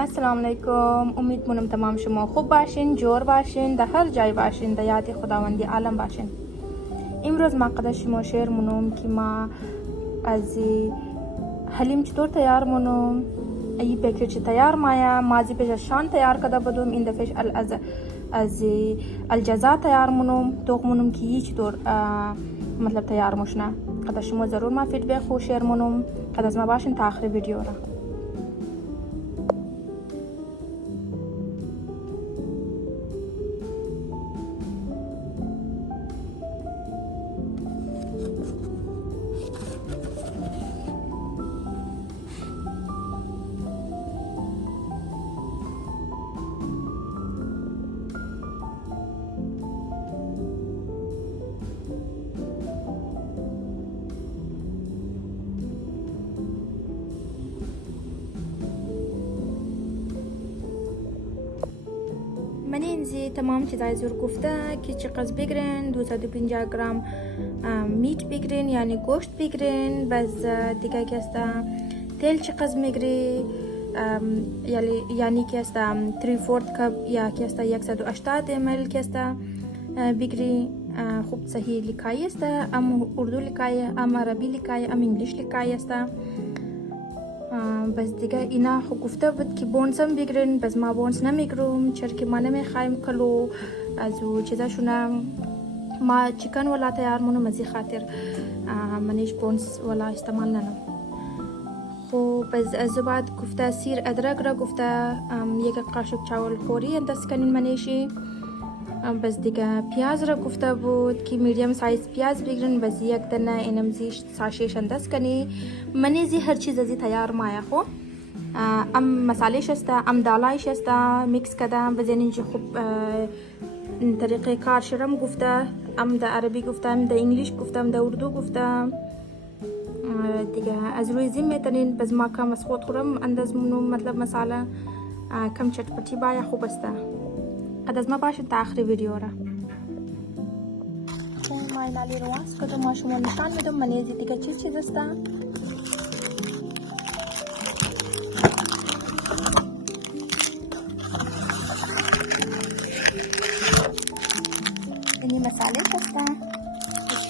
السلام علیکم. امید کنم تمام شما خوب باشین، جور باشین، در هر جای باشین، در یاد خداوندی عالم باشین. امروز ما قدر شما شیر منم که ما از حلیم چطور تیار منم، ای پیکر چی تیار مایا مازی پیش شان تیار کده بدم، این دفعش از الجزا تیار منم توق منم که یه چطور مطلب تیار مشنه. قدر شما ضرور ما فیدبک خو شیر منم، قدر از ما باشین تا آخر ویدیو را. من اینجا تمام چیزای زور گفته که چقدر بگیرین. 250 گرم میت بگیرین، یعنی گوشت بگیرین. بس دیگه که است تیل چقدر میگیری، یعنی که است 3/4 کپ یا که است 180 ml که است بگیری. خوب صحیح لیکایی است، ام اردو لیکایی، ام عربی لیکایی، ام انگلیش لیکایی است. بس دیگه اینا خو گفته بود که بونس هم بگیرین، بس ما بونس نمیگیرم چرا که ما نمیخوایم کلو از او چیزاشونه. ما چیکن ولا تیار منم از خاطر منیش بونس ولا استعمال ننم. خو بس از بعد گفته سیر ادرک را گفته یک قاشق چاول خوری انداز کنین منیشی. بس دیگه پیاز را گفته بود که میدیم سایز پیاز بگیرین، بس یک دانه اینم زیش ساشیش انداز کنی. منی زی هر چیز زی تیار مایا خو ام مسالهش است، ام دالایش است میکس کردم. بس اینجا خوب طریقه کار شرم گفته، ام در عربی گفتم، در انگلیش گفتم، در اردو گفتم. دیگه از روی زیم میتونین. بس ما کم از خود خورم انداز منو، مطلب مساله کم چटपटी بایا خوب است. قد از ما باشید تا آخر ویدیو را. ما اینالی رو واس کدوم ما شما نشان میدم. من یه دیگه چیز است. اینی مساله است،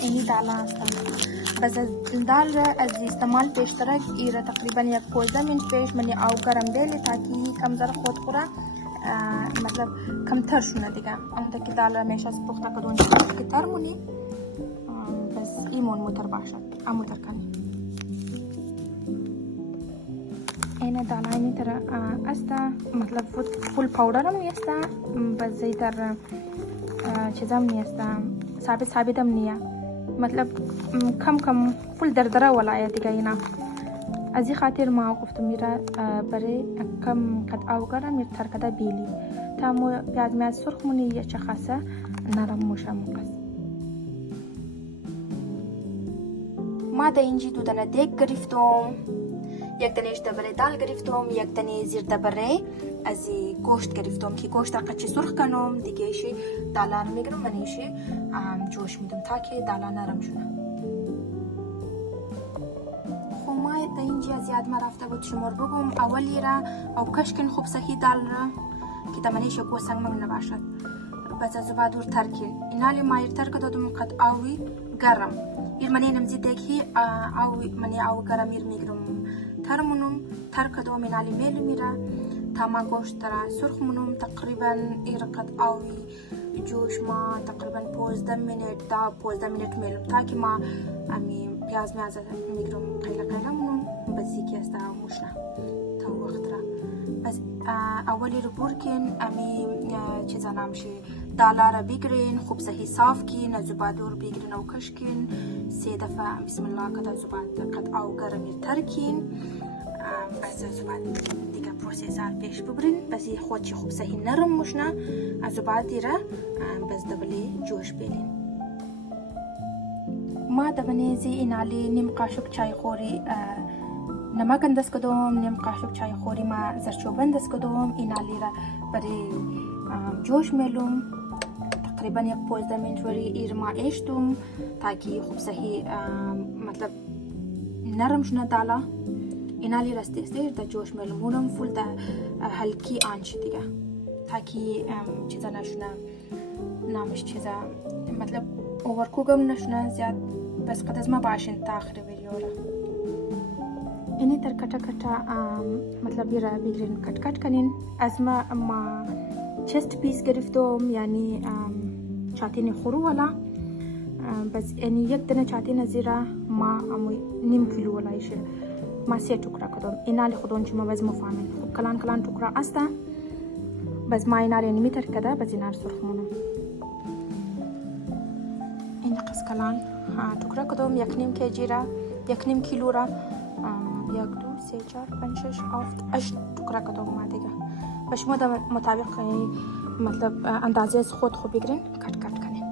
اینی دالا است. بس دال را از استعمال پیشتر ایره تقریبا یک 15 منت پیش منی آو گرم بیلی تاکی کم ذره خود خوره، مطلب کم تر شونه دیگه. اون که دال همیشه از پخته کدون که تر مونی، بس ایمون موتر باشد موتر کنی. این دال اینی تر است، مطلب فول پاودر هم نیست، بس زیتر چیزام نیست، ثابت هم نیه، مطلب کم فول دردره ولا دیگه. اینا از خاطر ما گفتم میره برای کم قد آوگرم میر ترکده بیلی تا مو پیاز میاد سرخ مونی یه چه خاصه نرم موشه مقص. ما در اینجا 2 دانه دیگ گرفتم، یک دانهش دبره دال گرفتم، یک دانه زیر دبره از گوشت گرفتم که گوشت را قچی سرخ کنم. دیگه شی دالا رو میگیرم منیشی جوش میدم تا که دالا نرم شونه. خو ما در اینجا زیاد ما رفته بود شمار بگم اولی را او کشکن خوب صحیح دال را که دمنیش گو سنگ من نباشد. بس از بعد دور ترکین اینالی ما ایر ترک دادم قد آوی گرم ایر منی نمزی دیگه آوی منی آو گرم ایر میگیرم تر منم ترک دادم اینالی میل میره تا ما گوشت را سرخ منم. تقریبا ایر قد آوی جوش ما تقریبا 15 منت تا 15 منت میلم تا که ما امی پیاز میازه میگیرم قیله منم. بس یکی است موشنه تا وقت را. بس اولی رو برکن امی چیزا نامشی دالا را بگیرین، خوب صحیح صاف کن، از بعدور بگیرین او کشکن 3 دفعه بسم الله قد از بعد قد او گرمی ترکین. بس از بعد دیگه پروسیسر پیش ببرین. بس خودشی خوب صحیح نرم مشنه از بعد دیره بس دبلی جوش بیلین. ما دبنیزی اینالی نیم قاشق چای خوری نمک انداز کدوم، نیم قاشق چای خوری ما زرچوب انداز کدوم. اینالی را برای جوش میلم تقریبا یک 15 منت وری ایر ما ایشتم تا که خوب صحیح مطلب نرم شونه دالا. اینالی راستی استیر در جوش ملمونم فول در هلکی آنچ دیگه تاکی چیزا نشونه نامش چیزا مطلب اوورکوکم نشونه زیاد بس قد از ما باشین تاخیر ویلیوره اینی تر کتا کتا مطلب بیرا بگیرین کت کت کنین از ما چست پیس گرفتم یعنی چاتین خورو والا بس یعنی یک دنه چاتین زیرا ما نیم کیلو والا ایشه ما 3 تکرا کدم اینالی خودون چی ما بز مفهمین خوب کلان کلان تکرا استا بس ما اینالی نمیتر کده بس اینال سرخمونم این قص کلان تکرا کدم 1.5 کیجی را 1.5 کیلو را 1 2 3 4 5 6 7 8 تکرا کدم ما دیگه و شما در مطابق مطلب اندازه از خود خوب بگیرین کٹ کٹ کنین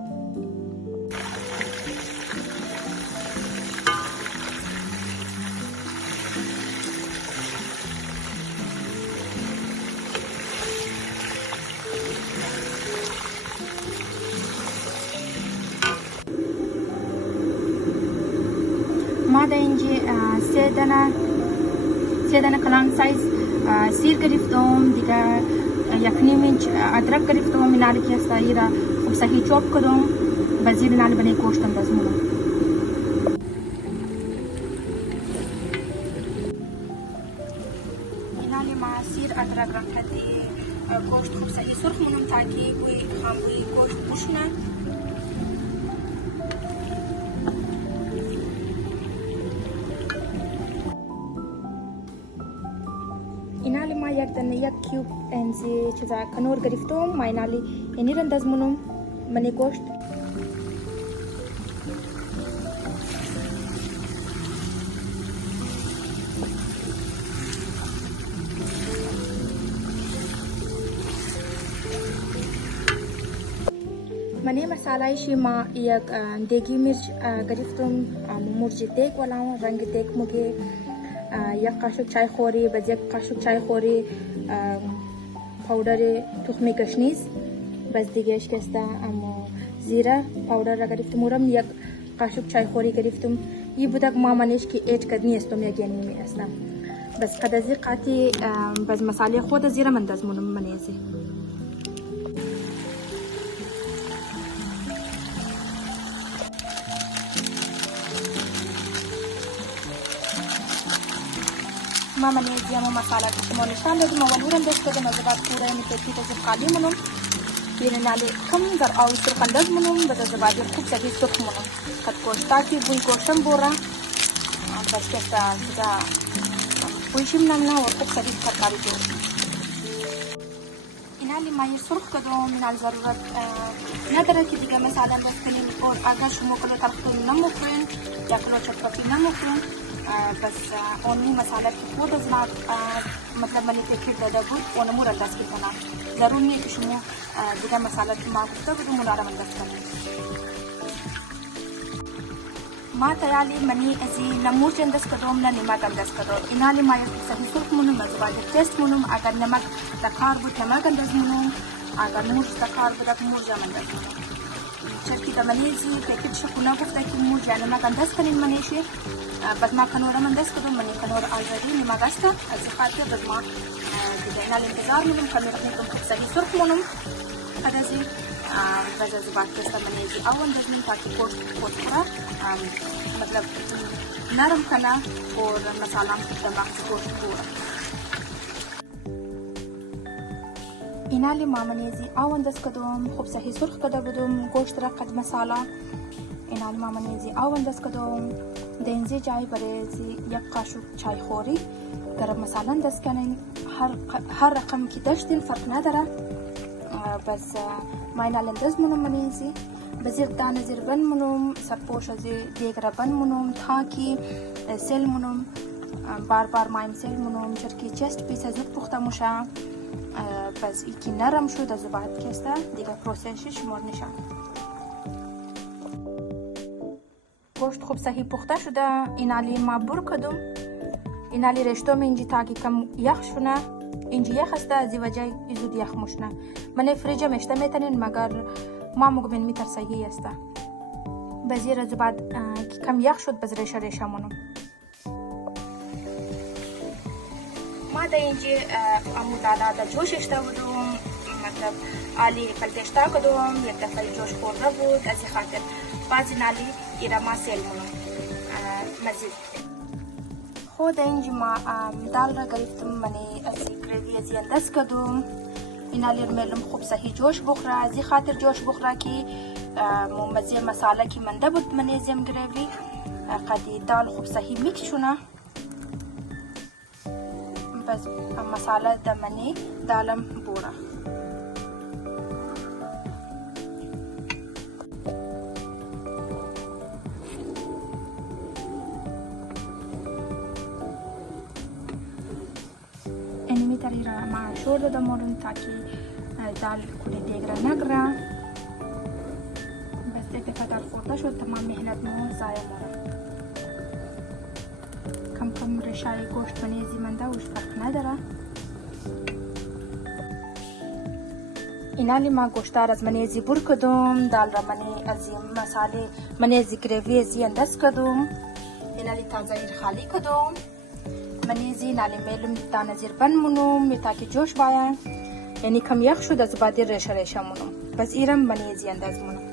ما در اینجا 3 دانه کلان سایز سیر گرفتم دیگه 1.5 اینچ ادرک گرفتم اینالی که است ایرا خوب صحیح چوب کردم بزیر اینالی بنی گوشت اندازمونم اینالی ما سیر ادرک را کردی گوشت خوب صحیح سرخ مونم تاکی کوئی خاموی گوشت پوشنه اینالی ما یک کیوب انزی چیزا کنور گرفتم ما اینالی اینی رندازمونم منی گوشت منی مسالایشی ما یک دیگی مرچ گرفتم مرچ دیگ والا رنگ دیگ مگه 1 قاشق چای خوری باز 1 قاشق چای خوری پاودر تخم گشنیز باز دیگه اش کسته اما زیره پاودر را گرفتم ورم 1 قاشق چای خوری گرفتم یه بودک ما منش که ایچ کدنی استم یا گنیمی اصلا بس قد ازی قاطی باز مساله خود زیره من دازمونم منیزی ما منیزی همو مساله که شما نشان دادم اول ورم دست کدم از بعد پوره یعنی تکی تزیب خالی منم بیرون نالی کم در آوی سرخ انداز منم بز از بعد خوب صحیح سرخ منم قد گوشتا که بوی گوشتم بورا بس کستا جدا بویشیم نمنا و خوب صحیح ترکاری جو اینالی ما یه سرخ کدم اینال ضرورت نداره که دیگه مثلا بس کنیم اور اگر شما کلو تلخون نموخورین یا کلو چطفتی نموخورین بس اونی مساله که خود از مطلب منی تکیل داده بود اونمو را دست کنم ضرور نیه که شما دیگه مساله که ما گفته بودم اونا را من دست کنم ما تیالی منی ازی نمور چند دست کدوم نه نمک دست کدوم اینالی ما یک صحیح سرخ منم از بعد تست منم اگر نمک دکار بود نمک انداز منم اگر مرچ دکار بود مرچ من دست منم چرکی دمنیزی پیکت شکونا گفته که مرچ نمک انداز کنین منیشی بعد ما کنورا من دست کدوم منی کنور آلردی نمک استه از خاطر بعد ما دیگه اینال انتظار منم کنور کنم خوب صحیح سرخ منم ادازی بعد از بعد دست منیزی اول دزمین تاکی گوشت خود خورا مطلب نرم کنه اور مساله خوب دماغ گوشت خورا اینالی ما منیزی اول دست کدوم خوب صحیح سرخ کده بودم گوشت را قد مساله اینالی ما منیزی اول دست کدوم دینزی جای برای 1 قاشق چای خوری گرم مساله دست کنین هر رقم که داشتین فرق نداره بس ما اینالی دست منم منیزی بزیر دانه زیر بن منم سرپوش از دیگر بن منم تا که سل منم بار بار مایم سل منم چرکی چست پیس زود پخته موشه بس ایکی نرم شد از بعد کسته دیگه پروسسش مور نشان گوشت خوب صحیح پخته شده اینالی ما بر کدم اینالی رشتم اینجی تاکی کم یخ شونه اینجی یخ هسته از وجه زود یخ مشنه من فریجم اشته میتنین مگر ما مگمین میتر صحیح هسته بزیر از بعد کم یخ شد بز ریشه منم ما ده اینجا امودالا ده جوش اشته بودم، مطلب آلی پلت اشته کدوم یک دفعه جوش خورده بود، از این خاطر بعضی نالی ایره ما سیل کنم مزید. خود اینجا ما دال را گرفتم، منی از گریوی از انداز کدوم، این آلی میلم خوب صحیح جوش بخوره، از این خاطر جوش بخوره که مزید مساله که منده بود منی زیم گریوی قدی دال خوب صحیح میکس شونه. بس مساله دمنی دالم بورا. اینمی تری را ما شور دادم مورن تاکی دال کلی دیگر نگره. بس یک دفعه دال خورده شد تمام مهنت مو ضایع مورد. کم رشای گوشت منیزی منده وش فرق نداره. اینالی ما گوشتار از منیزی بور کدوم، دال را منی از مساله منیزی گریوی ازی انداز کدوم، اینالی تازه ایر خالی کدوم، منیزی نالی میلم دانه زیر بند منوم تاکی جوش باید، یعنی کم یخ شد از بعدی ریشه منوم، بس ایرم منیزی انداز منوم.